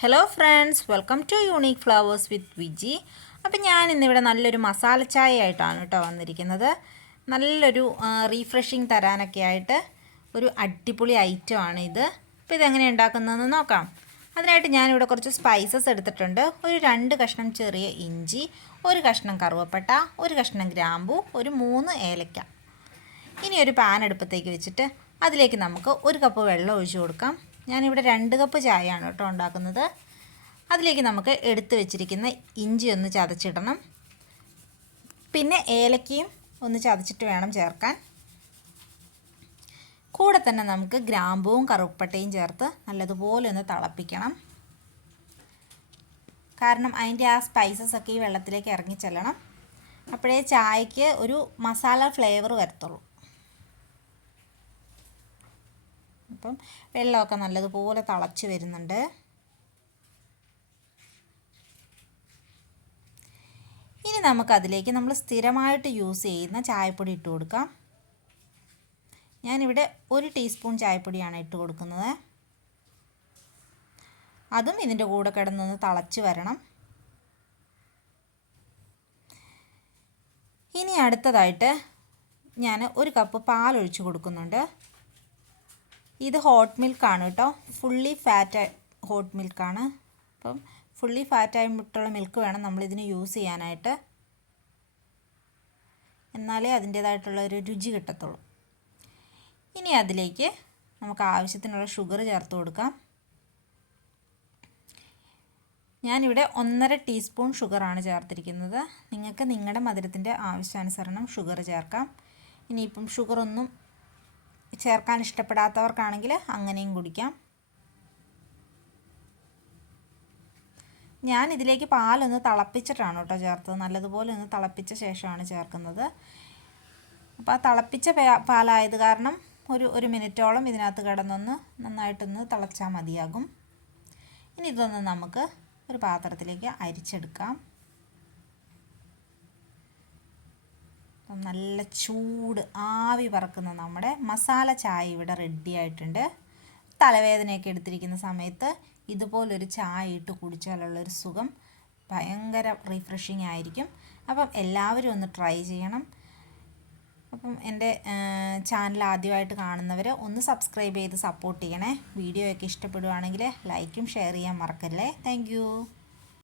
Hello friends, welcome to unique flowers with Viji. അപ്പം ഞാൻ ഇന്നിവിടെ നല്ലൊരു മസാല ചായ ആയിട്ടാണ് കേട്ടോ വന്നിരിക്കുന്നത്. നല്ലൊരു റീഫ്രഷിങ് തരാനൊക്കെ ആയിട്ട് ഒരു അടിപൊളി ഐറ്റമാണ് ഇത്. അപ്പോൾ ഇതെങ്ങനെ ഉണ്ടാക്കുന്നതെന്ന് നോക്കാം. അതിനായിട്ട് ഞാനിവിടെ കുറച്ച് സ്പൈസസ് എടുത്തിട്ടുണ്ട്. ഒരു 2 കഷ്ണം ചെറിയ ഇഞ്ചി, ഒരു കഷ്ണം കറുവപ്പട്ട, ഒരു കഷ്ണം ഗ്രാമ്പു, ഒരു 3 ഏലക്ക. ഇനി ഒരു പാൻ അടുപ്പത്തേക്ക് വെച്ചിട്ട് അതിലേക്ക് നമുക്ക് 1 കപ്പ് വെള്ളം ഒഴിച്ച് കൊടുക്കാം. ഞാനിവിടെ 2 കപ്പ് ചായയാണ് കേട്ടോ ഉണ്ടാക്കുന്നത്. അതിലേക്ക് നമുക്ക് എടുത്തു വെച്ചിരിക്കുന്ന ഇഞ്ചി ഒന്ന് ചതച്ചിടണം. പിന്നെ ഏലക്കയും ഒന്ന് ചതച്ചിട്ട് വേണം ചേർക്കാൻ. കൂടെ തന്നെ നമുക്ക് ഗ്രാമ്പുവും കറുവപ്പട്ടയും ചേർത്ത് നല്ലതുപോലെ ഒന്ന് തിളപ്പിക്കണം. കാരണം അതിൻ്റെ ആ സ്പൈസസ് ഒക്കെ ഈ വെള്ളത്തിലേക്ക് ഇറങ്ങി ചെല്ലണം. അപ്പോഴേ ചായക്ക് ഒരു മസാല ഫ്ലേവർ വരത്തുള്ളൂ. അപ്പം വെള്ളമൊക്കെ നല്ലതുപോലെ തിളച്ച് വരുന്നുണ്ട്. ഇനി നമുക്കതിലേക്ക് നമ്മൾ സ്ഥിരമായിട്ട് യൂസ് ചെയ്യുന്ന ചായപ്പൊടി ഇട്ട് കൊടുക്കാം. ഞാനിവിടെ 1 ടീസ്പൂൺ ചായപ്പൊടിയാണ് ഇട്ട് കൊടുക്കുന്നത്. അതും ഇതിൻ്റെ കൂടെ കിടന്നൊന്ന് തിളച്ച് വരണം. ഇനി അടുത്തതായിട്ട് ഞാൻ 1 കപ്പ് പാലൊഴിച്ച് കൊടുക്കുന്നുണ്ട്. ഇത് ഹോട്ട് മിൽക്കാണ് കേട്ടോ, ഫുള്ളി ഫാറ്റ് ഹോട്ട് മിൽക്കാണ്. അപ്പം ഫുള്ളി ഫാറ്റായിട്ടുള്ള മിൽക്ക് വേണം നമ്മളിതിന് യൂസ് ചെയ്യാനായിട്ട്. എന്നാലേ അതിൻ്റേതായിട്ടുള്ള ഒരു രുചി കിട്ടത്തുള്ളൂ. ഇനി അതിലേക്ക് നമുക്ക് ആവശ്യത്തിനുള്ള ഷുഗർ ചേർത്ത് കൊടുക്കാം. ഞാനിവിടെ 1.5 ടീസ്പൂൺ ഷുഗറാണ് ചേർത്തിരിക്കുന്നത്. നിങ്ങൾക്ക് നിങ്ങളുടെ മധുരത്തിൻ്റെ ആവശ്യാനുസരണം ഷുഗർ ചേർക്കാം. ഇനിയിപ്പം ഷുഗറൊന്നും ചേർക്കാൻ ഇഷ്ടപ്പെടാത്തവർക്കാണെങ്കിൽ അങ്ങനെയും കുടിക്കാം. ഞാൻ ഇതിലേക്ക് പാലൊന്ന് തിളപ്പിച്ചിട്ടാണ് കേട്ടോ ചേർത്തത്. നല്ലതുപോലെ ഒന്ന് തിളപ്പിച്ച ശേഷമാണ് ചേർക്കുന്നത്. അപ്പോൾ ആ തിളപ്പിച്ച പാലായത് കാരണം ഒരു മിനിറ്റോളം ഇതിനകത്ത് കിടന്നൊന്ന് നന്നായിട്ടൊന്ന് തിളച്ചാൽ മതിയാകും. ഇനി ഇതൊന്ന് നമുക്ക് ഒരു പാത്രത്തിലേക്ക് അരിച്ചെടുക്കാം. നല്ല ചൂട് ആവി പറക്കുന്ന നമ്മുടെ മസാല ചായ ഇവിടെ റെഡി ആയിട്ടുണ്ട്. തലവേദനയൊക്കെ എടുത്തിരിക്കുന്ന സമയത്ത് ഇതുപോലൊരു ചായ ഇട്ട് കുടിച്ചാലുള്ളൊരു സുഖം ഭയങ്കര റീഫ്രഷിങ് ആയിരിക്കും. അപ്പം എല്ലാവരും ഒന്ന് ട്രൈ ചെയ്യണം. അപ്പം എൻ്റെ ചാനൽ ആദ്യമായിട്ട് കാണുന്നവർ ഒന്ന് സബ്സ്ക്രൈബ് ചെയ്ത് സപ്പോർട്ട് ചെയ്യണേ. വീഡിയോ ഒക്കെ ഇഷ്ടപ്പെടുവാണെങ്കിൽ ലൈക്കും ഷെയർ ചെയ്യാൻ മറക്കല്ലേ. താങ്ക്